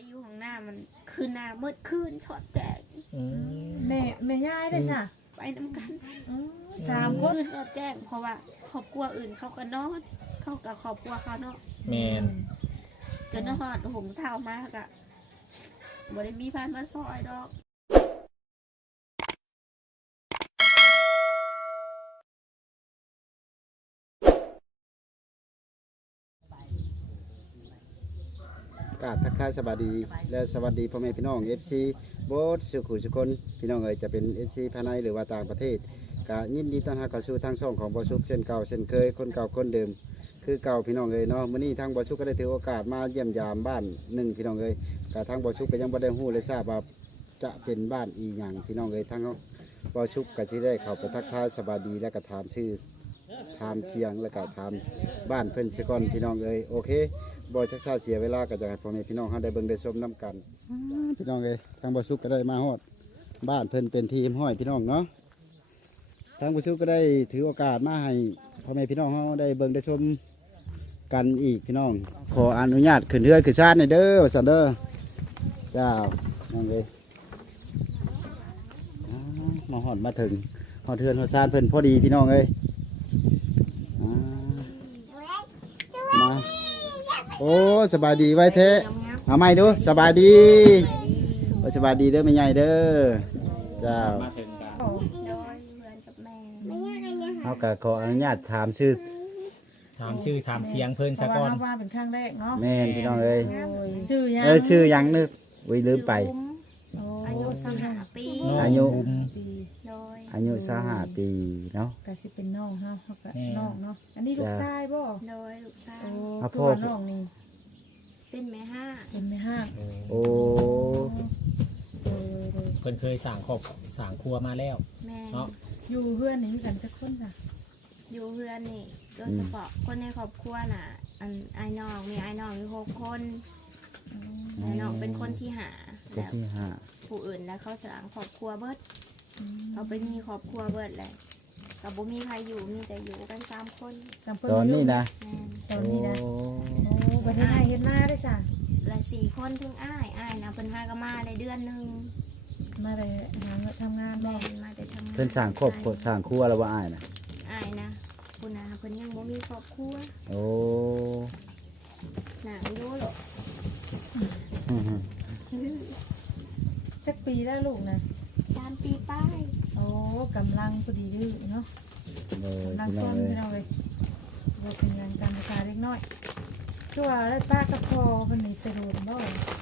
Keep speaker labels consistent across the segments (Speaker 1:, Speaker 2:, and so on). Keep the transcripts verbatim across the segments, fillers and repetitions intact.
Speaker 1: อยู่ข้างหน้ามันคือหน้ามืดคืนสอดแจง
Speaker 2: แม่แม่ย่ายได้จ้ะ
Speaker 1: ไปน้ำกัน
Speaker 2: สามคน
Speaker 1: สอดแจ้งเพราะว่าครอบครัวอื่นเขาก็นอนเขากับครอบครัวเขาเนาะ
Speaker 3: แม่น
Speaker 1: จนหอดหงเท้ามากอะบ่ได้มีพันมาซอยดอก
Speaker 4: กราบทักทายสวัสดีและสวัสดีพ่อแม่พี่น้อง เอฟ ซี โบสสุขุสุคนพี่น้องเอ๋ยจะเป็น เอฟ ซี ภายในหรือว่าต่างประเทศก็ยินดีต้อนรับเข้าสู่ทางช่องของบอสุกเช่นเก่าเช่นเคยคนเก่าคนเดิมคือเก่าพี่น้องเอ๋ยเนาะมื้อนี้ทางบอสุกก็ได้ถือโอกาสมาเยี่ยมยามบ้านหนึ่งพี่น้องเอ๋ยก็ทางบอสุกก็ยังบ่ได้ฮู้เลยทราบว่าจะเป็นบ้านอีหยังพี่น้องเอ๋ยทางบอสุกก็สิได้เข้าไปทักทายสวัสดีและก็ถามชื่อถามเสียงแล้วก็ถามบ้านเพิ่นซะก่อนพี่น้องเอ๋ยโอเคบ่ชักช้าเสียเวลาก็จะให้พ่อแม่พี่น้องเฮาได้เบิ่งได้ชมนํกันพี่น้องเอ้ยทางบ่สุกก็ได้มาฮอดบ้านเพิ่นเป็นทีมห้อยพี่น้องเนาะทางบ่สุกก็ได้ถือโอกาสมาให้พ่อแม่พี่น้องเฮาได้เบิ่งได้ชมกันอีกพี่น้องขออนุญาตขึ้นเรือนขึ้นชาติในเด้อว่าซั่นเด้อเจ้าน้องเอ้ยมาฮอดมาถึงฮอดเรือนฮอดชาติเพิ่นพอดีพี่น้องเอ้ยมาโอ้สบายดีไว้เทะเอาไม่ดูสบายดีสบายดีเด้อไม่ใหญ่เด้อเจ้า
Speaker 3: มาถึงกัน
Speaker 1: โดยเพื่อนกับแม่
Speaker 4: เขาก็ขออนุญาตถามชื่อ
Speaker 3: ถามชื่อถามเสียงเพิ่นซะก่อน
Speaker 2: ว่าเป็นครั้งแรกเนาะ
Speaker 4: แม่พี่น้องเอ้ย
Speaker 2: ชื่อยัง
Speaker 4: เออชื่อยังนึกวิลืมไป
Speaker 1: อายุสิบห้าปี
Speaker 4: อายุ
Speaker 1: โดย
Speaker 4: อายุสิบห้าปีเนาะ
Speaker 2: ก็สิเป็นน้องเฮาเฮาก็น้องเนาะอันนี้ลูกชายบ่
Speaker 1: โดยลูกชาย
Speaker 2: โอ้พ่อน้องนี่
Speaker 1: เป็นแม่ห้า
Speaker 2: เป็นแม่ห้า
Speaker 4: โอ้
Speaker 3: เพิ่นเคยสั่งครอบสั่งครัวมาแล้วเนาะ
Speaker 2: อยู่เพื่อนนี่กันจักคนจ้ะ
Speaker 1: อยู่เพื่อนนี่โดยเฉพาะคนในครอบครัวน่ะอันไอ้น้องมีไอ้น้องอยู่หกคนไอ้น้องเป็นคนที่หา
Speaker 4: คนที่หา
Speaker 1: ผู้อื่นแล้วเขาสร้างครอบครัวเบิดเขาไปมีครอบครัวเบิดแหละกับบุมีใครอยู่มีแต่อยู่กันสามคน
Speaker 4: ตอนนี้นะ
Speaker 2: ตอนนี้นะโอ้ประเทศไทยเฮ็ดมาได้จ้ะ
Speaker 1: ละสี่คนถึงอ้ายอ้ายนะเพิ่นหาก็มาได้เดือนนึง
Speaker 2: มาได้หาทำงานบ่
Speaker 1: มาแต่ทำงาน
Speaker 4: เพิ่นสร้างครอบครัวสร้างครัวแล้วว่าอ้ายน่ะ
Speaker 1: อ้ายนะคุณนะเพิ่นยังบ่มีครอบครัว
Speaker 4: โอ้
Speaker 1: หนังดูหรอก
Speaker 2: จักปีแล้วลูกนะ
Speaker 1: สามปีป้าย
Speaker 2: โอ้กำลังพอดีดื้อเนาะกำลังซ้อนพี่น้องเลยเราเป็นงานการศึกษาเล็กน้อยชั่วได้ป้ากับพ่อคนนี้ไปโดนบ่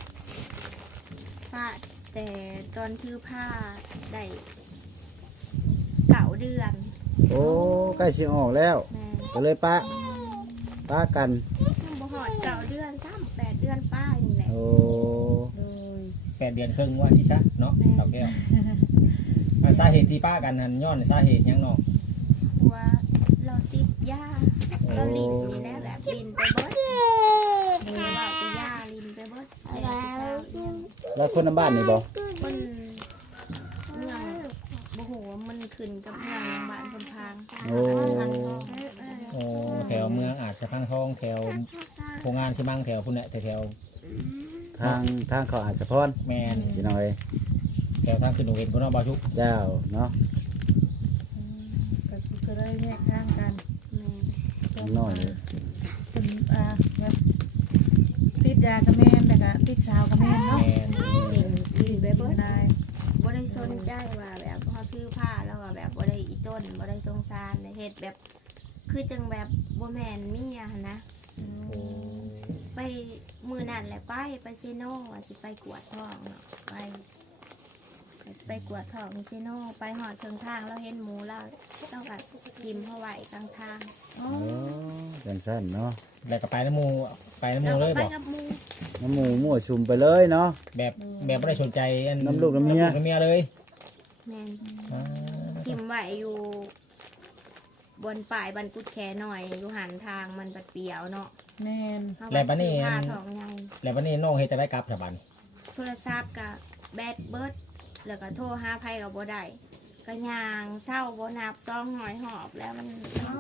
Speaker 1: ป้าแต่ตอนถือผ้าได้เก่าเดือน
Speaker 4: โอ้ใกล้สิออกแล้วก็เลยป้าป้ากัน
Speaker 1: ยังบ่ฮอดเก่าเดือนซ้ำแปดเดือนป้านี่แหละ
Speaker 4: โอ้
Speaker 3: แปดเดือนครึ่งว่าสิซะเนาะสาวแก้วสาเหตุที่ป้ากันนั้นย้อนสาเหตุยังเนาะ
Speaker 1: ว่าเราติดยาเราลิ้นนี่แหละแบบลิ้นไปเบิดเราติดยาลิ้นไปเบิด
Speaker 4: แล้วคนในบ้านนี่บ่
Speaker 1: คนเมืองบ่โหมันขึ้นกับเมืองบ้านคนพัง
Speaker 4: โอ้
Speaker 3: โอ้แถวเมืองอาจจะพังทองแถวโรงงานสิมั่งแถวพุ่นแหละแถว
Speaker 4: ทางทางเขาอาจจะพร
Speaker 3: แม่น
Speaker 4: พี่น้อย
Speaker 3: แถวทางขึ้นหนูเห็นพุ่นเนาะบ่ชุก
Speaker 4: เจ้าเนาะ
Speaker 2: ก็ก็ได้แยกทางกัน
Speaker 4: แม่น้อย
Speaker 2: เป็นอ่าแบบติดยากับแม่นแบบติดชาวกับแม่นเนาะ
Speaker 1: ลิ้นลิ้นไปเบิดได้บ่ได้สนใจว่าแบบเขาถือผ้าแล้วว่าแบบบ่ได้อีต้นบ่ได้สงสารเฮ็ดแบบคือจังแบบบ่แม่นเมียหั่นนะไปมือนั่นแหละไปไปเซโน่สิไปกวดท้องเนาะไปไปกวดท้องเซโน่ไปหอดเทิงทางเราเห็นหมูเราต้องกับกิมเข้าไว้กลางทาง
Speaker 4: โอ้จังสั้นเนาะ
Speaker 3: แล้วก็ไปน้ำมูไปน้ำมูเลยบอก
Speaker 1: น้ำมู
Speaker 4: น้ำมูมั่วชุมไปเลยเนาะ
Speaker 3: แบบแบบไม่ได้สนใจ
Speaker 4: น้ำลูกน้ำเมีย
Speaker 3: น้ำเมียเลย
Speaker 1: แม่กิมไว้อยู่บนป่ายบันกุดแขหน่อยอยู่หันทางมันปัดเปียวเนาะ
Speaker 2: แม่น
Speaker 3: แล้วปะนี่แล้วปะนี่น้องเฮจะได้กลับฉบัน
Speaker 1: โทรศัพท์กับแบตเบิร์ดแล้วก็โทรหาไพ่กับบ่ได้ก็ยางเศร้าบ่นับซองหอยหอบแล้วมัน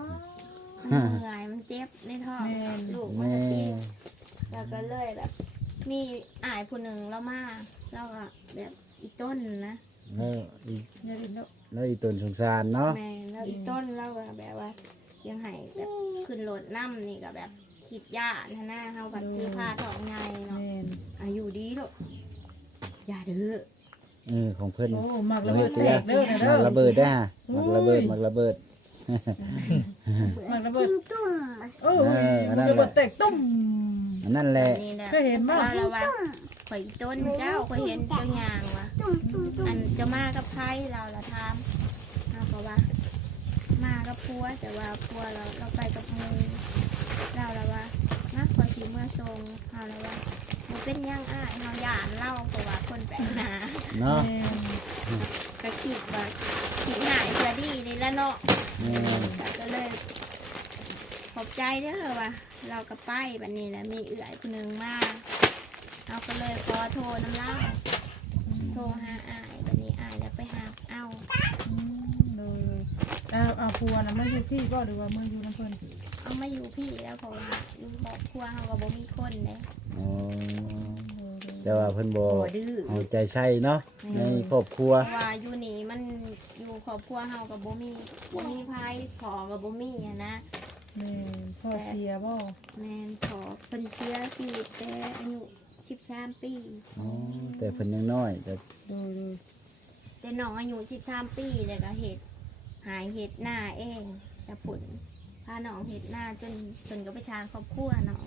Speaker 1: มันเหนื่อยมันเจ็บในท้องลูกมันเจ็บแล้วก็เลยแบบมีอ้ายผู้หนึงแล้วมาแล้วก็แบบอีต้นนะ
Speaker 4: แล้วอี
Speaker 2: เดี๋ยวดิแล้ว
Speaker 4: แล้วอีต้นสงสารเนาะ
Speaker 1: แม่แล้วอีต้นแล้วก็แบบว่า ยังให้แบบขึ้นรถน้ำนี่ก็แบบคิดยากนะนะเฮาบัดคือผ้าทองไงเนาะ
Speaker 2: แม่น
Speaker 1: อายุดีลูกอย่าดื้อ
Speaker 4: เออของเพิ่น
Speaker 2: โอ้มักระเบิดแตกเด้อนะ
Speaker 4: มั
Speaker 2: เด้อก
Speaker 4: ระเบิดได้อฮะมักระเบิดมักระเบิด
Speaker 2: มักระเบิด
Speaker 1: ตุ้ม
Speaker 2: โอ้
Speaker 4: เอออันนั้น
Speaker 2: ระเบิดแตกตุ้ม
Speaker 4: อันนั่นแหละ
Speaker 1: นี่แหละ
Speaker 2: เคยเห็นบ่
Speaker 1: ว่าเราว่าข่อยอีต้นเจ้าข่อยเห็นเจ้ายางว่ะอันจะมากับไผเราละทามเราก็ว่า มากับพัวแต่ว่าพัวเราเราไปกับมือเราละว่านะข่อยสิเมื่อทรงเฮาละว่าบ่เป็นหยังอ้ายเฮาย่านเล่าเพราะว่าคนแปลกหน้า
Speaker 4: เนาะ
Speaker 2: แม่น
Speaker 1: ก็คิดว่าคิดหายจะดีนี่ละเนาะ
Speaker 4: แม่น
Speaker 1: ก็เลยขอบใจเด้อว่า เราก็ไปบัดนี้แหละมีเอื่อยคนหนึ่งมาเอาก็เลยขอโทรน้ำเล่าโทรหาอายบัดนี้อายแล้วไปหาเอา
Speaker 2: อืมโดยเอาเอาครัวน่ะมาอยู่พี่บ่หรือว่ามาอยู่น้ำเพิ่น
Speaker 1: เอามาอยู่พี่แล้วเพราะว่าอยู่ครอบครัวเขาก็บ่มีคนเลย
Speaker 4: อ๋อแต่ว่าเพิ่นบ่
Speaker 1: บ่ดื้อ
Speaker 4: เอาใจใส่เนาะในครอบครัว
Speaker 1: เพราะว่าอยู่นี่มันอยู่ครอบครัวเฮากับบ่มีบ่มีไผขอกับบ่มีอะนะ
Speaker 2: แม่นพ่อเสียบ่
Speaker 1: แม่นขอเพิ่นเสียชีวิตแต่อายุสิบสามปี
Speaker 4: อ๋อแต่เพิ่นยังน้อยแต่
Speaker 2: โดยโดย
Speaker 1: แต่น้องอายุสิบสามปีแล้วก็เฮ็ดหายเฮ็ดหน้าเองแต่ผลพาน้องเฮ็ดหน้าจนเพิ่นก็ไปชางครอบครัวน้อง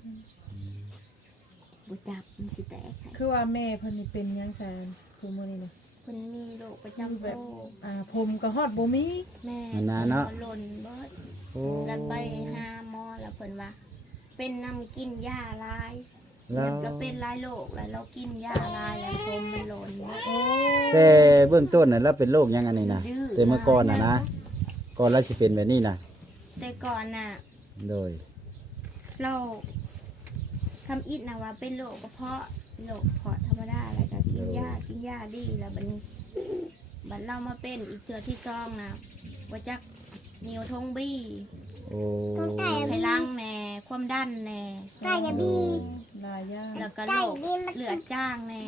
Speaker 1: บ่จับมันสิแตกให้
Speaker 2: คือว่าแม่เพิ่นนี่เป็นหยังซะคือมื้อนี้น่ะ
Speaker 1: เพิ่นมีโรคประจำ
Speaker 2: แบบ
Speaker 1: โรค
Speaker 2: อ่าผมก็ฮอดบ่มี
Speaker 1: แม่
Speaker 4: อันนั้นเนาะ
Speaker 1: พิ่หล่นเบิด
Speaker 4: โอ้
Speaker 1: แล้วไปหาหมอแล้วเพิ่นว่า เป็นน้ำกินยาลาย
Speaker 4: แล้
Speaker 1: แล้ว วเราเป็นหลายโรคแล้วเรากินยาลายแล้วผมมันหล่นเบิด
Speaker 2: โอ้
Speaker 4: แต่เบื้องต้นน่ะเราเป็นโรคหยังอันนี้นะแต่เมื่อก่อนน่ะนะก่อนเราสิเป็นแบบนี้นะ
Speaker 1: แต่ก่อนน่ะ
Speaker 4: โดย
Speaker 1: เราทำอิดนะว่าเป็นโรคกระเพาะโรคกระเพาะธรรมดาอะไรก็กินยากินยาดีแล้วบัดนี้บัดเรามาเป็นอีกเทือที่ซองนะว่าจักนิวทงบี้
Speaker 4: โอ้
Speaker 1: ไขลังแน่ความดันแน่
Speaker 2: หลายอย่าง
Speaker 1: แล้วก็โรคเลือดจ้างแน่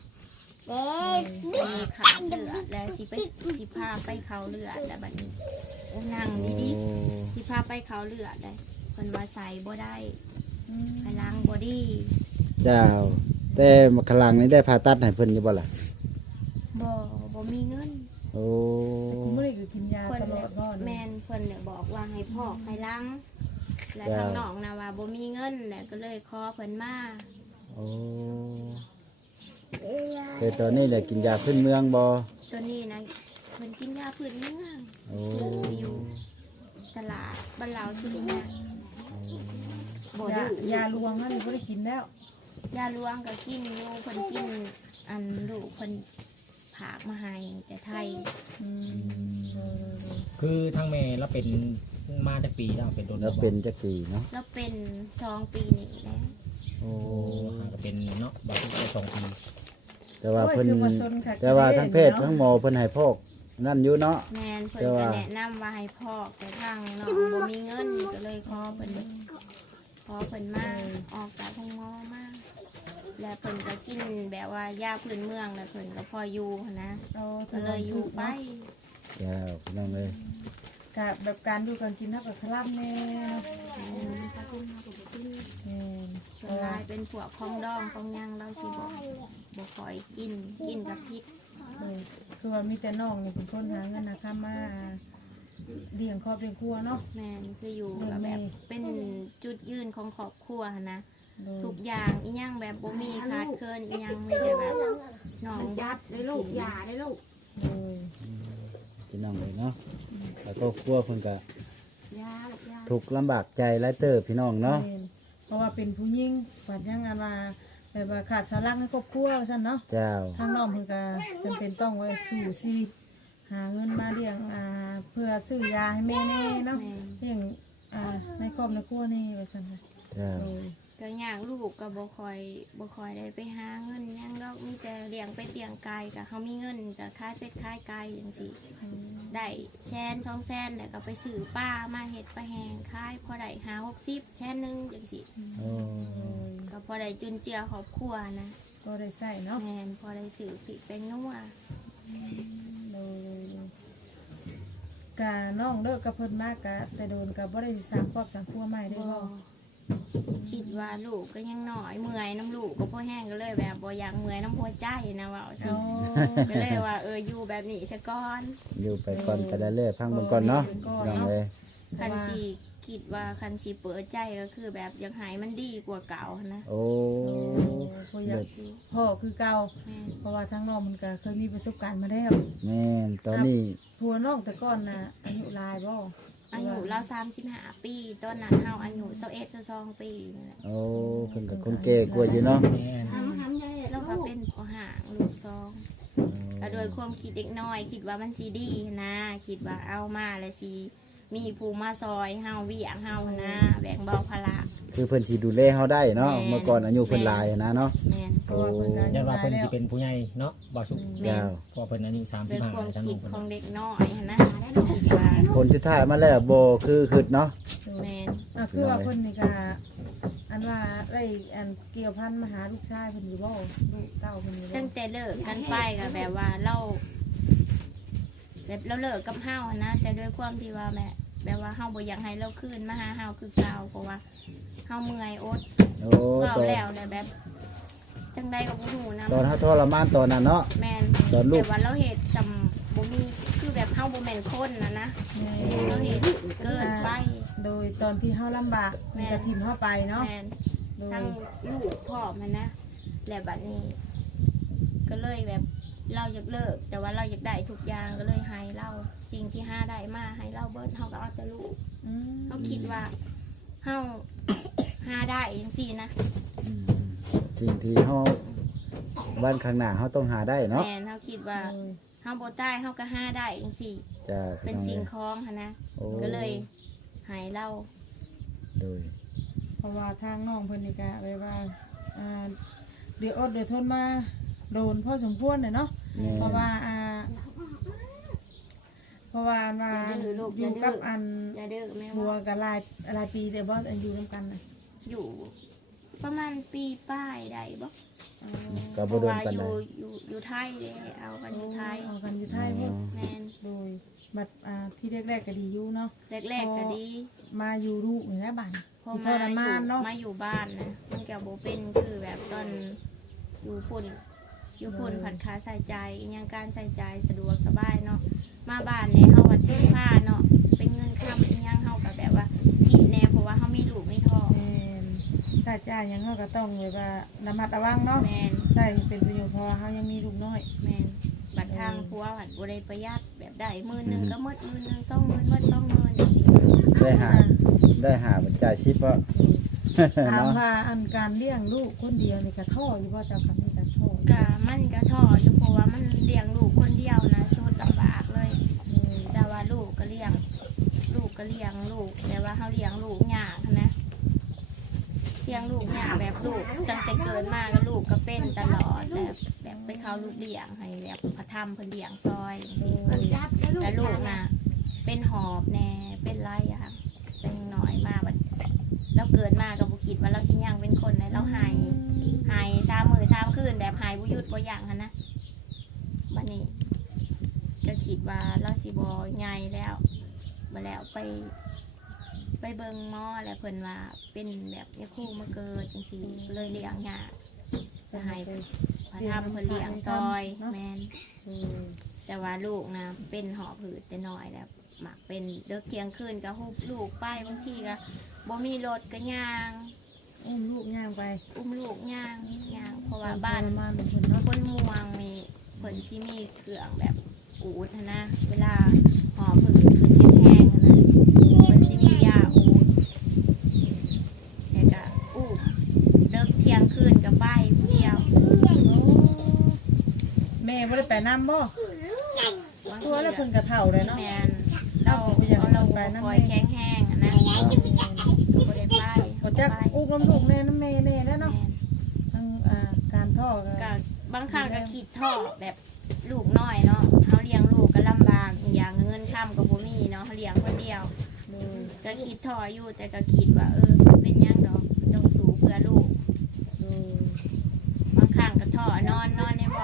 Speaker 1: มีขาดเลือดแล้วสิไปสิพาไปเขาเลือดแล้วบัดนี้นั่ง
Speaker 4: โอ้
Speaker 1: ดีๆสิพาไปเขาเลือดเลยคนว่าใส่บ่ได้
Speaker 2: อืม
Speaker 1: ไขลังบอดี้
Speaker 4: เจ้า แต่มาขลังนี้ได้ผ่าตัดให้เพิ่นอยู่บ่ล่ะ
Speaker 1: บ่บ่มีเงิน
Speaker 4: โอ้
Speaker 2: แต่คุณบ่ได้ก็กินยา
Speaker 1: เพิ่น
Speaker 2: ตล
Speaker 1: เนี่
Speaker 2: อย ดบ่
Speaker 1: แม
Speaker 2: เนี่ย
Speaker 1: นเพิ่นเนี่ยบอกว่าให้พ่อกให้ล้างและทางน้องนะว่าบ่มีเงินแหละก็เลยขอเพิ่นมา
Speaker 4: โอ้แต่ตอนนี้แหละกินยาพื้นเมืองบ่
Speaker 1: ตัวนี้นะเพิ่นกินยาพื้นเมือง
Speaker 4: โอ้
Speaker 1: ซื้ออยู่ตลาดบ้านเราสุริยะบ่
Speaker 2: ยา
Speaker 1: ดื้อย
Speaker 2: าลวงนั่นบ่ได้กินแล้ว
Speaker 1: ยาลวงก็กินอยู่เพิ่นกินอันลูกเพิ่นผากมาให้แต่ไทย
Speaker 2: อืมโดยโดยโดย
Speaker 3: คือทางแม่เราเป็นมาจากปีแล้วเป็นโดน
Speaker 4: แล้วเป็นจักปีเนาะ
Speaker 1: แล้วเป็นสองปีนี้แล้ว
Speaker 4: โอ้
Speaker 3: โอ้หาก็เป็นเนาะบางทีก็สองปี
Speaker 4: แต่ว่าเพิ่น
Speaker 2: โอ้ยคือมาซนค่ะ
Speaker 4: แต่ว่าทั้งเพศทั้งหมอเพิ่นให้พอกนั่นอยู่เนาะ
Speaker 1: แมนเพิ่น
Speaker 4: แต่
Speaker 1: ก็
Speaker 4: ว่า
Speaker 1: แนะนำว่าให้พอกแต่ทางน้องบ่มีเงินก็เลยขอเพิ่นขอเพิ่นมาออกจากห้องหมอมาแล้วเพิ่นก็กินแบบว่ายาพื้นเมืองแล้วเพิ่นก็พออยู่หั้นนะ
Speaker 2: เอา
Speaker 1: ก็เลยอยู่ไป
Speaker 4: เจ้าพี่น้องเลย
Speaker 2: กะแบบการดูการกินเท่ากับคลั่มแน่เนาะ
Speaker 1: แม่นถ้าคุณเฮาก็บ่กิน
Speaker 2: แม่น
Speaker 1: ส่วนหลายเป็นพวกของดองของหยังเราสิบ่บ่ค่อยกินกินกับพริก
Speaker 2: เออคือว่ามีแต่น้องนี่เป็นคนหาเงินหาค่ามาเลี้ยงครอบเลี้ยงครัวเนาะ
Speaker 1: แม่นคืออยู่ก็แบบเป็นจุดยืนของครอบครัวหั้นนะ
Speaker 2: โดย
Speaker 1: ทุกอย่างอีหยังแบบบ่มีขาดเคินอีหยังไม่ได้แบบน้องยัดได้ลูกยาได้ลูก
Speaker 2: โดย
Speaker 4: พี่น้องเลยเนาะแล้วก็ครัวเพิ่นก็
Speaker 1: ยาลูกยา
Speaker 4: ทุกข์ลำบากใจหลายเติบพี่น้องเนาะ
Speaker 2: แม่นเพราะว่าเป็นผู้หญิงปัดยังงานมาแบบว่าขาดเสาหลักในครอบครัวว่าซั่นเนาะ
Speaker 4: เจ้า
Speaker 2: ทางน้องเพิ่นก็จำเป็นต้องไว้สู่ชีวิตหาเงินมาเลี้ยงอ่าเพื่อซื้อยาให้แม่แน่เนาะ
Speaker 1: แม่น
Speaker 2: เลี้ยงอ่าในครอบในครัวนี่ว่าซั่นค่ะ
Speaker 4: เจ้า
Speaker 2: โดย
Speaker 1: ก็อย่างลูกก็บ่ค่อยบ่ค่อยได้ไปหาเงินหยังดอกมีแต่เลี้ยงเป็ดเลี้ยงไก่ก็เขามีเงินก็ขายเป็ดขายไก่จังซี่ได้แสนสองแสนแล้วก็ไปซื้อปลามาเฮ็ดปลาแห้งขายพอได้ห้าหกสิบแสนหนึงจังซี่
Speaker 4: โอ้
Speaker 1: ก็พอได้จุนเจือครอบครัวนะ
Speaker 2: ก็ได้ใส่เนาะ
Speaker 1: แม่นพอได้ซื้อพริกแป้งนัว
Speaker 2: โดยกะน้องเลิกกับเพิ่นมากกะแต่โดนกับบ่ได้สร้างครอบสร้างครัวใหม่ได้
Speaker 1: บ่
Speaker 2: บ่
Speaker 1: คิดว่าลูกก็ยังน้อยเมื่อยน้ำลูกก็พ่อแห้งก็เลยแบบบ่อยากเมื่อยน้ำหัวใจนะว่าเอาสิ
Speaker 2: เอา
Speaker 1: ก็เลยว่าเอออยู่แบบนี้ซะก่อน
Speaker 4: อยู่ไปก่อนไปเรื่อยๆพังเบิ่งก่อนเนาะพี่น้องเอ้ย
Speaker 1: คันสิคิดว่าคันสิเปิดใจก็คือแบบอยากให้มันดีกว่าเก่าหั้นนะ
Speaker 4: โอ้
Speaker 2: บ่อยาก
Speaker 1: สิ
Speaker 2: พ่อคือเก่า
Speaker 1: แม่น
Speaker 2: เพราะว่าทั้งน้องมันก็เคยมีประสบการณ์มาแล้ว
Speaker 4: แม่นตอนนี้
Speaker 2: ผัวน้องแต่ก่อนน่ะอายุหลายบ่
Speaker 1: อายุเราสามสิบห้าปีตอนนั้นเฮาอายุยี่สิบเอ็ด ยี่สิบสองปีนี่แหละ
Speaker 4: โอ้เพิ่นก็คนแก่กว่าอยู่เนาะ
Speaker 3: แม่น
Speaker 1: ทำทำใหญ่แล้วก็เป็นพอห่างลูกซองก็โดยความคิดเด็กน้อย คิดว่ามันสิดีนะ คิดว่าเอามาแล้วสิมีผู้มาซอยเฮาเวียงเฮานะแบ่งเบาภาระ
Speaker 4: คือเพิ่นสิดูแลเฮาได้เนาะ
Speaker 1: แม่น
Speaker 4: เมื่อก่อนอายุเพิ่นหลายนะเนาะ
Speaker 1: แม่น
Speaker 2: เพราะว่าเพิ่นก็
Speaker 3: ยันว่าเพิ่น
Speaker 2: อายุหลย
Speaker 3: สิเป็นผู้ใหญ่เนาะบ่สุก
Speaker 1: แม่น
Speaker 4: เจ้า
Speaker 3: เพราะเพิ่นอายุสาม
Speaker 1: โด
Speaker 3: สิบ
Speaker 1: ย
Speaker 3: ห้า
Speaker 1: ความ
Speaker 3: ทั้ง
Speaker 1: คิ
Speaker 3: ลู
Speaker 1: ด
Speaker 3: กเพิ่น
Speaker 1: ของเด็กน้อยนะคิดว่า
Speaker 4: ผลที่ถ่ายมาแล้วบ่คือคิดเนาะ
Speaker 1: แม่น
Speaker 2: อ่ะคือว่าเพิ่นนี่ก็อันว่าได้อันเกี่ยวพันมาหาลูกชายเพิ่นอยู่บ่ลูกเต้าเพิ่นอยู่บ่
Speaker 1: ตั้งแต่เลิกกันไปก็แบบว่าเราแบบเราเลิกกับเฮาอะนะแต่ด้วยความที่ว่าแม่แบบว่าเฮาบ่อยากให้เราคืนมาหาเฮาคือเก่าเพราะว่าเฮาเมื่อยอด
Speaker 4: โอ้
Speaker 1: เว้า
Speaker 4: ตอน
Speaker 1: แล้วแหละแบบ จังใดก็บ่ฮู้นะ
Speaker 4: ตอนเฮาทรมานตอนนั้นเนาะ
Speaker 1: แม่น
Speaker 4: ตอนลูก
Speaker 1: แต่ว่าเราเฮ็ดจำบ่มีคือแบบเฮาบ่แม่นคนนะนะ
Speaker 2: แม่
Speaker 1: เราเฮ็ดเกินไป
Speaker 2: โดยตอนที่เฮาลำบาก
Speaker 1: แม่
Speaker 2: มันก็ทิ่มเฮาไปเนาะ
Speaker 1: แม่น
Speaker 2: โดย
Speaker 1: ทั้งลูกพ่อมันนะแล้วบัดนี้ ก็เลยแบบเราอยากเลิก แต่ว่าเราอยากได้ทุกอย่างก็เลยให้เราสิ่งที่หาได้มาให้เราเบิดเฮาก็เอาแต่ลูก
Speaker 2: อืม
Speaker 1: เฮาคิดว่าเฮา หาได้จังซี่นะ
Speaker 4: อืมสิ่งที่เฮาวันข้างหน้าเฮาต้องหาได้เนาะ
Speaker 1: แม่นเฮาคิดว่า
Speaker 2: โดย
Speaker 1: เฮาบ่ตายเฮาก็หาได้จังซี่
Speaker 4: จ้า
Speaker 1: เป็นสิ่งของหันนะ
Speaker 4: โอ้
Speaker 1: ก็เลยให้เรา
Speaker 4: โดย
Speaker 2: เพราะว่าทางน้องเพิ่นนี่ก็แบบว่าอ่าเดี๋ยวอดเดี๋ยวทนมาโดนพอสมควรเลยเนาะ
Speaker 4: แม่น
Speaker 2: เพราะว่าอ่า เพราะว่าอันว่า
Speaker 1: อย่าดื้อลูก
Speaker 2: อ
Speaker 1: อย่า
Speaker 2: ยู่
Speaker 1: ดื้
Speaker 2: กั
Speaker 1: อบ
Speaker 2: อัน
Speaker 1: อย่าดื้อแม่
Speaker 2: บัว
Speaker 1: ว่า
Speaker 2: กับลายลายปีแต่บ่อันอยู่นํกันน่ะ
Speaker 1: อยู่ ประมาณปีป้ายได้บ่
Speaker 4: ก็
Speaker 1: เพ
Speaker 4: บ่
Speaker 1: ราะ
Speaker 4: โดน
Speaker 1: ว่า
Speaker 4: ปาน
Speaker 1: อ
Speaker 4: ใด
Speaker 1: ยู่อยู่อยู่ไทยเด้เอากันอยู่ไทย
Speaker 2: เอากันอยู่ไทยพุ่น
Speaker 1: แม่น
Speaker 2: โดยบัดอ่าที่แรกๆก็ดีอยู่เนาะ
Speaker 1: แรกๆก็ดี
Speaker 2: มาอยู่ลูกนี่แหละบัด
Speaker 1: พอ
Speaker 2: ที่ท
Speaker 1: มาร อ
Speaker 2: มาน
Speaker 1: ยู่
Speaker 2: เนาะ
Speaker 1: มาอยู่บ้านนะมันก็บ่เป็นคือแบบตอนอยู่พุ่นอยู่พุ่นผัดค่าใส่ใจอิหยังการใส่ใจสะดวกสบายเนาะมาบ้านเนี่ยเฮาวัดถึงผ้าเนาะเป็นเงินค่ำอิหยังเฮาก็แบบว่าคิดแน่เพราะว่าเฮามีลูกมีท้อง
Speaker 2: แม่นถ้าจ่ายหยังเฮาก็ต้องแบบว่าระมัดระวังเนาะ
Speaker 1: แม่น
Speaker 2: ใส่เป็นประโยชน์เพราะว่าเฮายังมีลูกน้อย
Speaker 1: แม่นบัดทางผัวผัดบ่ได้ประหยัดแบบได้หมื่นหนึงก็หมดหมื่นหนึงสองหมื่นหมดสองหมื่นจังซี่
Speaker 4: ได้หาได้หาบรรจายชีพบ่
Speaker 2: ถาม
Speaker 4: เนาะ
Speaker 2: ว่าอันการเลี้ยงลูกคนเดียวนี่ก็ท้ออยู่บ่เจ้าค่ะมีการท้ออยู่
Speaker 1: ก็มันก็ท้ออยู่เพราะว่ามันเลี้ยงลูกคนเดียวนะสุดลำบากเลย
Speaker 2: เออ
Speaker 1: แต่ว่าลูกก็เลี้ยง ลูกก็เลี้ยงลูกแต่ว่าเขาเลี้ยงลูกยากนะเลี้ยงลูกยากแบบลูกตั้งแต่เกิดมาก็ลูกก็เป็นตลอดแบบแบบไปเขาลูกเลี้ยงให้แบบพระธรรมเพิ่นเลี้ยงซอยสิแล้วลูกน่ะ เป็นหอบแน่เป็นไรอะค่ะเป็นหน่อยมากแบบเราเกิดมาก็บุคิดว่าเราชิยังเป็นคนเลยเราหายหายสามมือสามคืนแบบหายบุยุดบ่ยังหันนะบัดนี้ ก็คิดว่าเราสิบอใหญ่แล้วมาแล้วไป ไปเบิงหมอแล้วเพิ่นว่าเป็นแบบยาคู่มาเกิดจังซี่เลยเลี้ยงยากจะให้พระธรรมเพิ่นเลี้ยงซอยแมน
Speaker 2: เออ
Speaker 1: แต่ว่าลูกนะเป็นหอบหืดแต่น้อยแล้วหมักเป็นเลิกเที่ยงคืนก็ฮุบลูกไปบางทีก็บ่มีรถก็ย่าง
Speaker 2: อุ้มลูกย่างไป
Speaker 1: อุ้มลูกย่างย่างเพราะว่าบ้าน
Speaker 2: มาเป็นคนเนาะ
Speaker 1: คนม่วงมีเพิ่นสิมีเครื่องแบบอูดหั้นนะเวลาหอบหืดขึ้นแห้งๆหั้นนะเพิ่นสิมียาอูดแล้วก็อุ้มเลิกเที่ยงคืนก็ไปผู้เดียว
Speaker 2: แม่บ่ได้ไปนํบ่
Speaker 1: บาง
Speaker 2: ตัว
Speaker 1: ที
Speaker 2: แล้ว
Speaker 1: ก็
Speaker 2: เพิ่นก็เฒ่าเลยเนาะ
Speaker 1: แม่นเราเอาเราคอยแข็งแห้งอะนะบ่ได้ไป
Speaker 2: บ่จักอุ้มน้ำลูกแน่น้ำแม่แน่แล้ว
Speaker 1: แม่
Speaker 2: เนาะ
Speaker 1: น
Speaker 2: ทั้งอ่าการท่อก็
Speaker 1: ก็บางครั้งก็คิดท่อแบบลูกน้อยเนาะเขาเลี้ยงลูกก็ลำบากอีกอย่างเงินค้ำกับบ่มีเนาะเขาเลี้ยงคนเดียว
Speaker 2: เลย
Speaker 1: ก็คิดท่ออยู่แต่ก็คิดว่าเออเป็นหยังดอกต้องสู้เพื่อลูก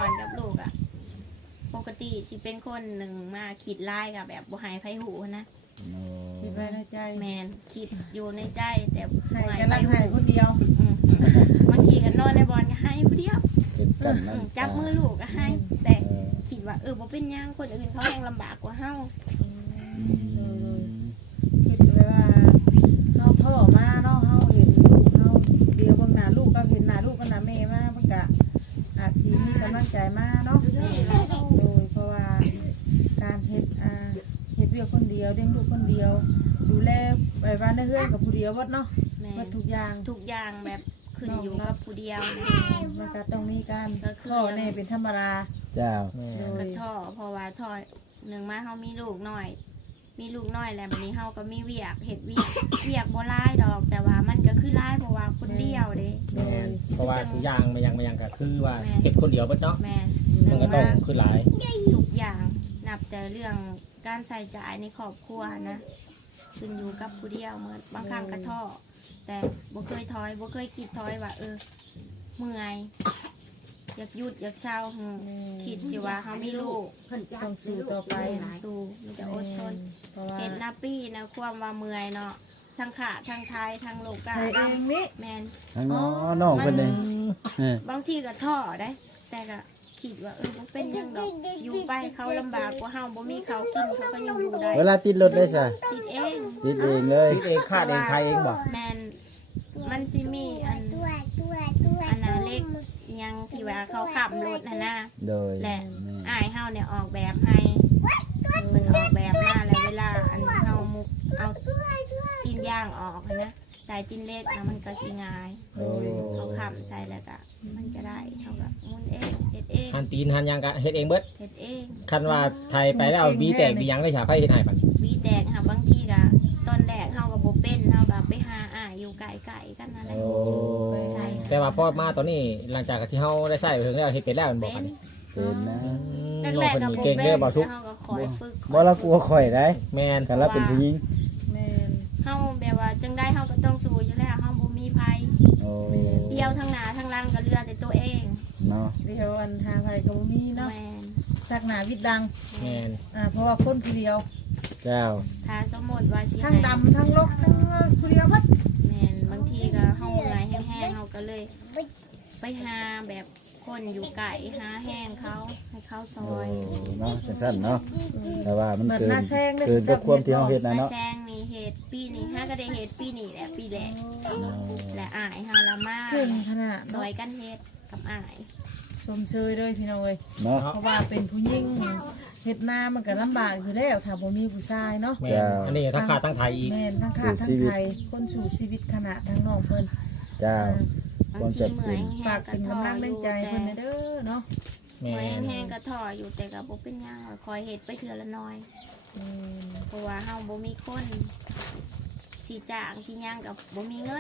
Speaker 1: อนกับลูกอะปกติสิเป็นคนหนึ่งมาคิดร้ายกับแบบบ่ใหายไผหูนะ
Speaker 4: โอ้
Speaker 2: คิดไว้ในใจ
Speaker 1: แมนคิดอยู่ในใจแต่
Speaker 2: ให้
Speaker 1: บ่ใหาย
Speaker 2: กำ
Speaker 1: ไผ
Speaker 2: ลัง
Speaker 1: หู
Speaker 2: ให้คนเดียว
Speaker 1: อืมบางทีก็นอนในบอลก็ให้ผู้เดียว
Speaker 4: เฮ็ดกัน
Speaker 1: อื
Speaker 4: นั่น
Speaker 1: มจับมือลูกก็ให้ แต่
Speaker 4: เออ
Speaker 1: คิดว่าเออบ่เป็นหยังคนอื่นเขายังลำบากกว่าเฮา
Speaker 4: อืม
Speaker 2: คิดไว้ว่าเฮาท่อมาเนาะเฮาเห็นลูกเฮาเดียวเบิ่งหน้าลูกก็เห็นหน้าลูกกับหน้าแม่มามันก็อาจสิมีกำลังใจมาเนาะ โดยเพราะว่าการเฮ็ดอ่าเฮ็ดเวียกคนเดียวเลี้ยงลูกคนเดียว ดูแลไปบ้านในเฮือนกับผู้เดียวหมดเนาะ
Speaker 1: แม่
Speaker 2: หมดทุกอย่าง
Speaker 1: ทุกอย่างแบบขึ้นอยู่กับผู้เดียวนะ
Speaker 2: มันก็ต้องมีการ
Speaker 1: ก็คือ
Speaker 2: ข้อแน่เป็นธรรมดา
Speaker 4: เจ้า
Speaker 3: แม่
Speaker 2: โด
Speaker 1: ก
Speaker 2: ย
Speaker 1: ระท่อเพราะว่าท่อหนึ่งมาเฮามีลูกน้อย มีลูกน้อยแล้วบัดนี้เฮาก็มีเวียกเฮ็ดเวียกเวียกบ่หลายดอก แต่ว่ามันก็คือหลายเพราะว่าคนเดียวเด้
Speaker 3: แม่นเพราะว่าทุกอย่างมันยังมันยังก็คือว่าเก็บคนเดียวเบิดเนาะ
Speaker 1: แม่นห
Speaker 3: มั
Speaker 1: นึ่
Speaker 3: น
Speaker 1: ง
Speaker 3: ก็ต้อง
Speaker 1: มา
Speaker 3: คือหลาย
Speaker 1: ทุกอย่างนับแต่เรื่องการใส่จ่ายในครอบครัวนะขึ้นอยู่กับผู้เดียวเหมือนบางครั้งก็ท้อแต่บ่เคยถอยบ่เคยคิดถอยว่าเออเมื่อยอยากหยุดอยากเศร้าหึคิดอยู่ว่าเฮามีลูก
Speaker 2: ต้องสู้ต่อไป
Speaker 1: สู้มีแต่อดทน
Speaker 2: เพราะว่า
Speaker 1: เห็นนาปี้นะความว่าเมื่อยเนาะทั้งขาทั้งท้ายทั้งโลกา
Speaker 2: ใครเองนี่
Speaker 1: แมน
Speaker 4: ทั้งน้องน้องเพิ่นเองเออบ
Speaker 1: างทีก็ท้อได้ แต่ก็คิดว่าเออบ่เป็นหยังดอกอยู่ไปเขาลำบากกว่าเฮาบ่มีเขากินเขาก็ยังอยู่ได้
Speaker 4: เวลาติดรถได้ซะ
Speaker 1: ติดเอง
Speaker 4: ติดเองเลย
Speaker 3: คิดเองคาดเองใครเองบ่
Speaker 1: แมนมันสิมีอันอันน่ะเล็กอิหยังที่ว่าเขาขับรถน่ะนะ
Speaker 4: โดย
Speaker 1: แหละ
Speaker 4: แม่
Speaker 1: อ้ายเฮาเนี่ยออกแบบให้เพิ่นออกแบบมาแล้วเวลาอันเฮามุกเอาตีนย่างออกนะใส่ตีนเล็กนะมันก็สิง่าย
Speaker 4: โอ้
Speaker 1: เขาขำใส่แล้วก็มันก็ได้เขาก็หมุนเองเฮ็ดเอง
Speaker 3: หันตีนหันหยังก็เฮ็ดเองเบิด
Speaker 1: เฮ็ดเอง
Speaker 3: คันว่าไทยไปแล้วบีแตกบีหยังได้ฉาไผเฮ็ดให้บัดนี้
Speaker 1: วีแตกค่ะบางทีก็ตอนแรกเฮาก็บ่เป็นเฮาก็ไปหาอ้ายอยู่ไกลๆกันนั่นแหละ
Speaker 3: โอ้
Speaker 1: ใส่
Speaker 3: แต่ว่าพอมาตอนนี้หลังจากที่เฮาได้ใช้ไปถึงแล้วเฮ็ดเป็นแล้วแม่นบ่
Speaker 1: เป็
Speaker 3: บัด
Speaker 1: น
Speaker 3: นี้
Speaker 4: เป็นนะ
Speaker 3: อืม
Speaker 1: แร
Speaker 3: น้อง
Speaker 1: กๆ
Speaker 3: เพิ่น
Speaker 1: ก็
Speaker 3: นี่
Speaker 1: บ่
Speaker 3: เก่ง
Speaker 1: เป็
Speaker 3: เด้อน บ่สุก
Speaker 1: เฮาก็คอยฝึก
Speaker 4: บ่ละกลัวข่อยได้
Speaker 3: แม่น
Speaker 4: แต่ละเป็นผู้หญิง
Speaker 2: แม่น
Speaker 1: เฮาแบบว่าจังได้เฮาก็ต้องสู้อยู่แล้วเฮาบ่มีภัย
Speaker 4: โอ้
Speaker 1: เดียวทั้งหน้าทั้งหลังก็เหลือแต่ตัวเอง
Speaker 4: เนาะ
Speaker 2: เดี๋ยวอันหาไผก็บ่มีเนาะ
Speaker 1: แม่น
Speaker 2: สักหน้าวิดดัง
Speaker 3: แม่น
Speaker 2: อ่าเพราะว่าคนผู้เดียว
Speaker 4: เจ้า
Speaker 1: ถ้าสมมุติว่าสิ
Speaker 2: ทั้ง
Speaker 1: ให้
Speaker 2: ดำทั้งลกทั้งผู้เดียวหมด
Speaker 1: แม่นบางทีก็เฮาเมื่อยแห้งๆเฮาก็เลย ไปหาแบบคนอยู่ไก่หาแห้งเขาให้เขาซ
Speaker 4: โอ้
Speaker 1: อย
Speaker 4: เนาะจังซั่นเนาะแต่ว่ามัน
Speaker 2: เหมือน
Speaker 4: เกิ
Speaker 2: ห
Speaker 4: น
Speaker 2: น้าแซงเลย
Speaker 4: เกินกับความที่เฮาเฮ็ดนะ
Speaker 1: มา
Speaker 4: เนาะ
Speaker 1: แซงนี่เห็ดปีนี้ฮะก็ได้เห็ดปีนี้แหละปีแรก
Speaker 4: เนาะ
Speaker 1: และอายฮาละมา
Speaker 2: ขึ้นขนาด
Speaker 1: ซอยกันเห็ดกับอาย
Speaker 2: ชมเชยเลยพี่น้องเอ้ย
Speaker 4: เนาะ
Speaker 2: เพราะว่าเป็นผู้หญิงเฮ็ดนามันก็ลำบากอยู่แล้วถ้าบ่มีผู้ชายเนาะ
Speaker 3: แม่นอันนี้ทั้งขาดทั้งไทยอีก
Speaker 2: แม่นทั้งขาดทั้งไทยคนสู่ชีวิตขนาดทั้งน้องเพิ่น
Speaker 4: เจ้า
Speaker 1: บางทีเมื่อยแห้
Speaker 2: ฝาง ก
Speaker 1: ๆก็
Speaker 2: เป็น
Speaker 1: ถอก
Speaker 2: ำลัง
Speaker 1: อ
Speaker 2: แรง
Speaker 1: ยู่
Speaker 2: ใจ
Speaker 1: แต่
Speaker 2: เพิ่นเด้อเนาะ
Speaker 3: แม่
Speaker 1: เมื่อย
Speaker 3: น
Speaker 1: แห้งๆก็ถออยู่แต่ก็บ่เป็นหยังคอยเห็ดไปเทื่อละน้อย
Speaker 2: อืม
Speaker 1: เพราะว่าเฮาบ่มีคนสีจ้างสีหยังกับบ่มีเงิน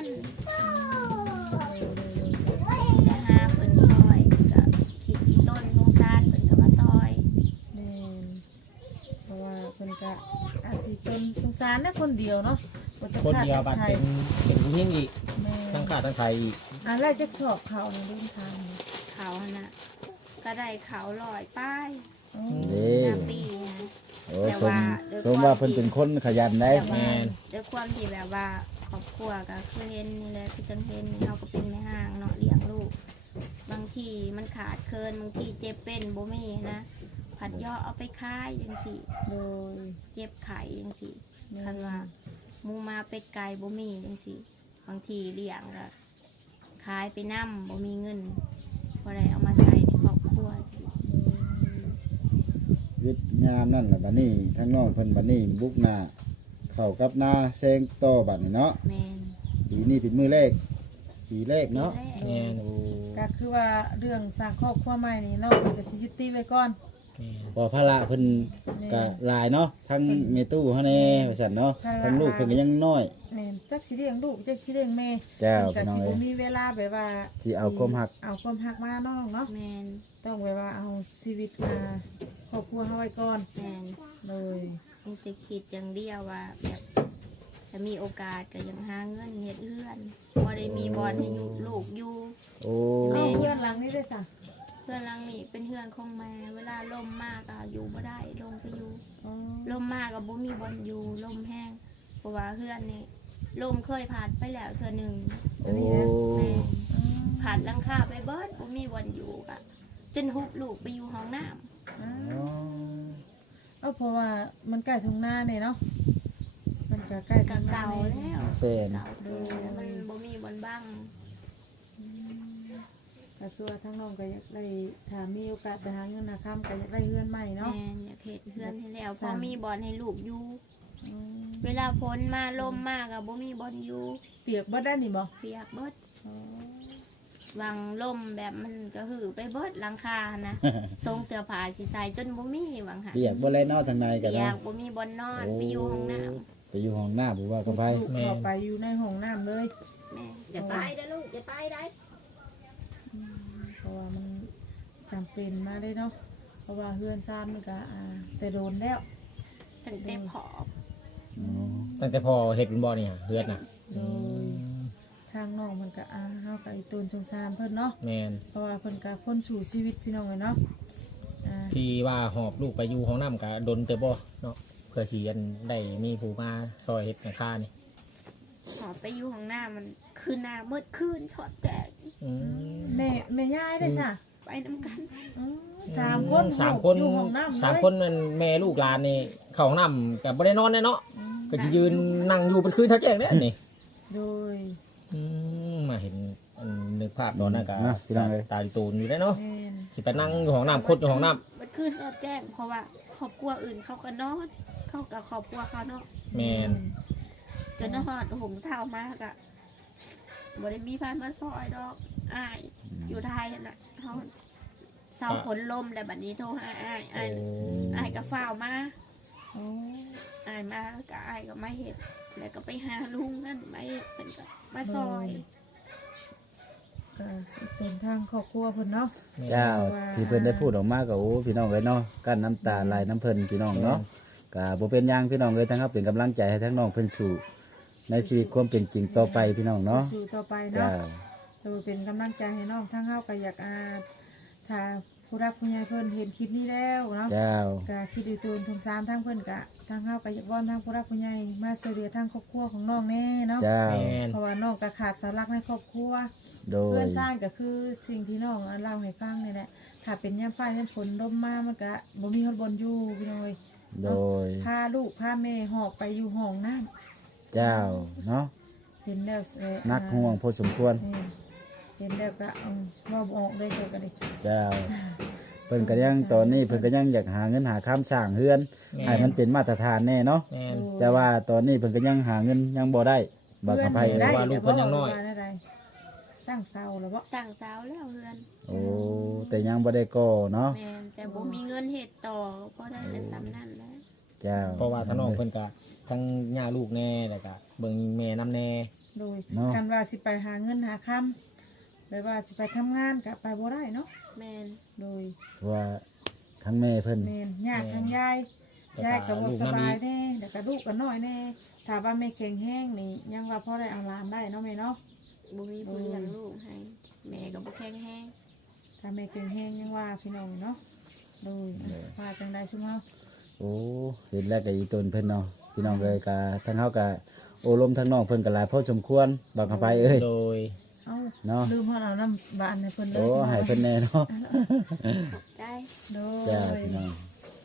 Speaker 1: จะหาเพิ่นซอยก็คิดอีต้นสงสารเพิ่นก็มาซอย
Speaker 2: แม่นเพราะว่าเพิ่นก็อาจสิจนสงสารนะคนเดียวเนาะบ่จะ
Speaker 3: คน
Speaker 2: ขา
Speaker 3: เดียวบัด
Speaker 2: ไท
Speaker 3: เป็นเป็นผู้หญิงอีก
Speaker 2: แม่
Speaker 3: ทั้งขาดทั้งไทยอีก
Speaker 2: อันแรกจะสอบเขานะเดินทาง
Speaker 1: เขาหั่นน่ะก็ได้เขาลอยป้าย
Speaker 2: อ๋อ
Speaker 4: เด้
Speaker 1: หน้าปีนะ
Speaker 4: โอ้สมสมว่าเพิ่นเป็นคนขยันได้
Speaker 1: แต่ว่าด้วยความที่แบบว่าครอบครัวก็คือเห็นนี่แหละคือจังเห็นนี่เฮาก็เป็นแม่ห้างเนาะเลี้ยงลูก บางทีมันขาดเคินบางทีเจ็บเป็นบ่มีนะผัดย่อเอาไปขายจังสิ
Speaker 2: โดย
Speaker 1: เจ็บไข่จังสิคันว่าหมูมาเป็ดไก่บ่มีจังสิบางทีเลี้ยงก็ขายไปนํบ่มีเงินบ่ได้เอามาใส่ในครอบครัว
Speaker 4: วิทย์งานนั่นแหละบัดนี้ทั้งน้องเพิ่นบัดนี้บุกหน้าเข้ากับหน้าแซงต่อบัดนี้เนาะ
Speaker 1: แม่น
Speaker 4: ปีนี้เป็นมือแรกปีแรกเนาะ
Speaker 1: ปีแรก
Speaker 3: แม่น
Speaker 4: โอ้
Speaker 2: ก็คือว่าเรื่องสร้างครอบครัวใหม่นี่เนาะเพิ่นก็สิยุติไว้ก่อน
Speaker 3: แม่น
Speaker 4: พอภาระเพิ่นก็หลายเนาะทั้งเมตู้เฮาแน่ว่าซั่นเนาะทั้งลูกเพิ่นก็ยังน้อย
Speaker 2: แม่นจักสิเลี้ยงลูกจักสิเลี้ยงแม่
Speaker 4: เจ้า
Speaker 2: เพิ่นก็
Speaker 4: พี่น้อง
Speaker 2: สิ
Speaker 4: เอ้
Speaker 2: บ่
Speaker 4: ย
Speaker 2: มีเวลาแบบว่า
Speaker 4: สิเอาความหัก
Speaker 2: เอาความหักมาเนาะเนาะ
Speaker 1: แม่น
Speaker 2: ต้องแบบว่าเอาชีวิตมาครอบครัวเฮาไว้ก่อน
Speaker 1: แม่น
Speaker 2: เลย
Speaker 1: มีแต่คิดอย่างเดียวว่าแบบถ้ามีโอกาสก็ยังหาเงินเฮ็ดเอื้อนบ่ได้มีบอลให้อยู่ลูกอยู่
Speaker 4: โอ้
Speaker 2: เอาเพื่อนหลังนี้ด้วยจ้ะ
Speaker 1: เพื่อนหลังนี่เป็นเพื่อนของแม่เวลาลมมากอะอยู่บ่ได้ลงไปอยู่
Speaker 2: อ๋อ
Speaker 1: ลมมากกับบ่มีบอลอยู่ลมแห้งเพราะว่าเพื่อนนี่ลมเคยผ่านไปแล้วเทื่อหนึ่ง
Speaker 4: โอ้
Speaker 1: แม่ผ่านหลังคาไปเบิดบ่มีบอลอยู่กะจนฮุบลูกไปอยู่ห้องน้ำ
Speaker 2: อ๋อ
Speaker 4: อ๋อ
Speaker 2: เอาเพราะว่ามันใกล้ทุ่งนาเนี่ยเนาะมันก็ใกล้
Speaker 1: กะ
Speaker 2: ทุ่งนา
Speaker 1: เก่า
Speaker 2: เนี่ย
Speaker 1: แล้ว
Speaker 4: เป็น
Speaker 1: เก่าแล้วมันบ่มีบอลบ้าง
Speaker 2: ก็คือว่าทั้งน้องก็อยากได้ถ้ามีโอกาสไปหาเงินหาค่ำก็อยากได้เฮือนใหม่เนาะ
Speaker 1: แม่อยากเฮ็ดเพื่อนให้แล้วพ
Speaker 2: สั่
Speaker 1: อง มีบอลให้ลูกอยู่
Speaker 2: อืม
Speaker 1: เวลาฝนมาลมมากอะบ่มีบอลอยู่
Speaker 2: เปียกบ่ได้นี่บ่
Speaker 1: เปียกเบิด
Speaker 2: อ๋อ
Speaker 1: วางลมแบบมันก็หือไปเบิดหลังคานะ ทรงเสื้อผ้าสิใส่จนบ่มีวางหัน
Speaker 4: เปียกบ่เลยเนาะทางในก็
Speaker 1: เปีย
Speaker 4: เนาะ
Speaker 1: กบ่มีบอลนอนไปอยู่ห้องน้ำ
Speaker 4: ไปอยู่ห้องน้ำบ่ว่าก็ไป
Speaker 2: ลูกเข้าไปอยู่ในห้องน้ำเลย
Speaker 1: แม่อย่าไปเด้อลูกอย่าไปได้
Speaker 2: เพราะว่ามันจำเป็นมาได้เนาะเพราะว่าเฮือนซ่านมันก็อ่าแต่โดนแล้ว
Speaker 1: ตั้งแต่ผอม
Speaker 4: อ๋อ
Speaker 3: ตั้งแต่พอเฮ็ดเป็นบ่เนี่ยเฮือนน่ะ
Speaker 2: โดยทางน้องมันก็อ่าเฮากับไอ้ตูนสงสารเพิ่นเนาะ
Speaker 3: แม่น
Speaker 2: เพราะว่าเพิ่นก็พ้นสู่ชีวิตพี่น้องเลยเนาะอ่า
Speaker 3: ที่ว่าหอบลูกไปอยู่ห้องน้ำก็ดนเตอบ่เนาะเพื่อสิอันได้มีผู้มาซอยเฮ็ดหลังคานี่
Speaker 1: ผอมไปอยู่ห้องน้ำมันคืนหน้ามืดคืนช็อตแตก
Speaker 3: อืม
Speaker 2: แม่แม่ยายได้จ้ะ
Speaker 1: ไปน้ำกัน
Speaker 2: อ๋อสามคน
Speaker 3: สามคน
Speaker 2: อยู่ห้องน้ำเลย
Speaker 3: สามคนมันแม่ลูกหลานนี่เข้าห้องน้ำก็บ่ได้นอนแน่เนาะก็สิยืนนั่งอยู่เป็นคืนเท่าแจ้งเด้อนี่
Speaker 2: โดย
Speaker 3: อืมมาเห็นอันนึกภาพตอนนั้นก็
Speaker 4: นะพี่น้องเอ้ย
Speaker 3: ตาตูนอยู่ได้เนาะ
Speaker 2: แม่น
Speaker 3: สิไปนั่งอยู่ห้องน้ำคดอยู่ห้องน้
Speaker 1: มืดคืนช็อตแจ้งเพราะว่าครอบครัวอื่นเขาก็นอนเขากับครอบครัวเขาเนาะ
Speaker 3: ำแม่น
Speaker 1: จนหอดหุ่มเศร้ามากอะบ่ได้มีพานมาซอยดอกอ้ายอยู่ไทยน่ะเขาเศร้าผลลมแต่บัดนี้โทรหาอ้ายอ้าย
Speaker 3: โอ้
Speaker 1: อ้ายก็ฝ้าวมา
Speaker 2: โอ้
Speaker 1: อ้ายมาแล้วก็อ้ายก็มาเห็ดแล้วก็ไปหาลุงนั่นมาเห็ดเพิ่นก็มาซอย
Speaker 2: ก็เป็นทางครอบครัวเพิ่นเนาะ
Speaker 3: แม่น
Speaker 4: เจ้าที่เพิ่นได้พูดออกมาก็โอ้พี่น้องเอ้ยเนาะกั้นน้ำตาไหลน้ำเพิ่นพี่น้องเนาะก็บ่เป็นหยังพี่น้องเอ้ยทั้งครับเป็นกำลังใจให้ทั้งน้องเพิ่นสู่ในชีวิตความเป็นจริงต่อไปพี่น้องเนาะ
Speaker 2: สู่ต่อไป
Speaker 4: เจ้า
Speaker 2: เนาะโดยเป็นกำลังใจให้น้องทั้งเฮาก็อยากอาถ้าผู้รักผู้ใหญ่เพิ่นเห็นคลิปนี้แล้วเนาะ
Speaker 4: เจ้า
Speaker 2: ก็คิดดูตูนทงสารทั้งเพิ่นกะทางเฮาก็อยากวอนทางผู้รักผู้ใหญ่มาช่วยเหลือทางครอบครัวของน้องแน่เนาะ
Speaker 4: เจ้า
Speaker 3: แม่น
Speaker 2: เพราะว่าน้องก็ขาดเสาหลักในครอบครัว
Speaker 4: โด
Speaker 2: เพื่
Speaker 4: ย
Speaker 2: อนสร้างก็คือสิ่งที่น้องเล่าให้ฟังนี่แหละถ้าเป็นยามฟ้าย่ามฝนลมมามันก็บ่มีคนบนอยู่พี่น้อย
Speaker 4: โดย
Speaker 2: พาลูกพาแม่หอบไปอยู่ห้องน้ำ
Speaker 4: เจ้าเนาะ
Speaker 2: เห็นแล้วเอ่อ
Speaker 4: นักห่วงพอสมควร
Speaker 2: เออเห็นแล้วก็เอาเว่าบ่ออกได้เจอกันดิ
Speaker 4: เจ้าเพิ่นก็ยังตอนนี้เพิ่นก็ยังอยากหาเงินหาค้ำสร้างเฮือน
Speaker 3: แม่
Speaker 4: ให้มันเป็นมาตรฐานแน่เนาะ
Speaker 3: แม่น
Speaker 4: แต่ว่าตอนนี้เพิ่นก็ยังหาเงินยังบ่ได้บ่กับไผ
Speaker 2: เพื่อน
Speaker 4: เอ้
Speaker 2: ได้
Speaker 4: ย
Speaker 3: ว่าลูกเพิ่นยังน้อย
Speaker 2: ว่าได้ตั้งเสาแล้วบ่
Speaker 1: ต่างสาวแล้วเพื่อน
Speaker 4: โอ้แต่ยังบ่ได้ก่อเนาะ
Speaker 1: แม่นแต่บ่มีเงินเห็ดต่อก็ได้แต่ซ้ำนั่นแหละ
Speaker 4: เจ้า
Speaker 3: เพราะว่าถ้าน้องเพิ่นก็ทั้งย่าลูกแน่แล้วก็เบิ่งแม่นำแน่
Speaker 2: โดย
Speaker 4: เนาะ
Speaker 2: คันว่าสิไปหาเงินหาคำหรือว่าสิไปทำงานก็ไปบ่ได้เนาะ
Speaker 1: แม่น
Speaker 2: โดย
Speaker 4: เพราะว่าทั้งแม่เพิ่น
Speaker 2: แม่นยากทางยายยายก็บ่สบายแน่แล้วก็ลูกก็น้อยแน่ถ้าว่าแม่แข็งแห้งนี่ยังว่าพอได้เอาหลานได้เนาะแม่เนาะ
Speaker 1: บ่มีผู้เลี้ยงลูกให้แม่ก็บ่แข็งแรง
Speaker 2: ถ้าแม่แข็งแห้งยังว่าพี่น้องเนาะโดยว่าจังได๋ซุมเฮา
Speaker 4: โอ้เห็นแล้วก็อีตนเพิ่นเนาะพี่น้องเอ้ยก็ทั้งเฮาก็โอ้ลมทั้งน้องเพิ่นก็หลายพอสมควรบ่กับไผเอ้ย
Speaker 3: โดย
Speaker 2: เอ้า
Speaker 4: เนาะ
Speaker 2: ลืมเฮาเอาน้ำบานให้เพิ่นเลย
Speaker 4: โอ้ให้เพิ่นแน่เนาะ
Speaker 1: ใจ
Speaker 2: โด
Speaker 4: จ้าย พี่น้อง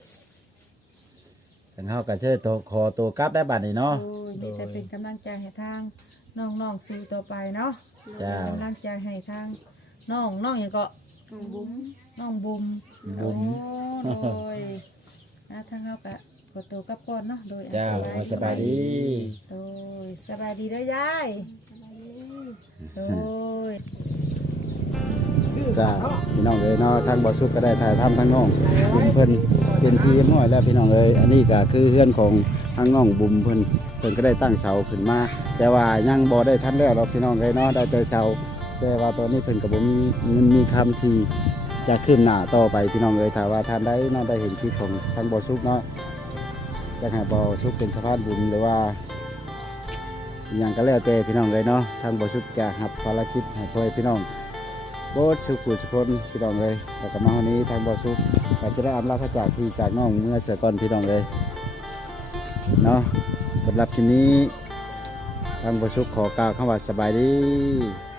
Speaker 4: ทั้งเฮาก็เชิญตัวขอตัวกลับได้บัดนี้เนาะ
Speaker 2: โอ้ยมีแต่เป็นกำลังใจให้ทางน้องๆสู่ต่อไปเนาะ
Speaker 4: จ้า
Speaker 2: กำลังใจให้ทางน้องน้องหยังก็
Speaker 1: น้องบุ้ม
Speaker 2: น้องบุม
Speaker 4: บุญ
Speaker 2: โอ้โดยนะทางเฮากะกดตัวกับก่อนเนาะโดย
Speaker 4: เจ้าสบายดี
Speaker 2: โดยสบายดีเด้อยายโดย
Speaker 4: จ้าพี่น้องเอ้ยเนาะทางบ่สุกก็ได้ถ่ายทำทางน้องบุญเพิ่นเป็นที่เรียบร้อยแล้วพี่น้องเอ้ยอันนี้ก็คือเฮือนของทางน้องบุญเพิ่นเพิ่นก็ได้ตั้งเสาขึ้นมา แต่ว่ายังบ่ได้ทันแล้วหรอกพี่น้องเอ้ยเนาะได้แต่เสาแต่ว่าตอนนี้เพิ่นก็บ่มีเงินมีคำที่จะขึ้นหน้าต่อไปพี่น้องเอ้ยถ้าว่าท่านใดเนาะได้เห็นคลิปของทางบ่สุกเนาะจะให้บ่สุกเป็นสะพานบุญหรือว่าอหย่างก็แล้วแต่พี่น้องเอ้ยเนาะทางบ่สุกจะรับภารกิจให้พ่อแม่พี่น้องโบสสุขุสุคนพี่น้องเลยแล้วก็มาวันนี้ทางบอสุกก็จะได้อำลาพระจากพี่จากน้องเมื่อเสือก่อนพี่น้องเลยเนาะสำหรับทีนี้ทางบอสุกขอกล่าวคำว่าสบายดี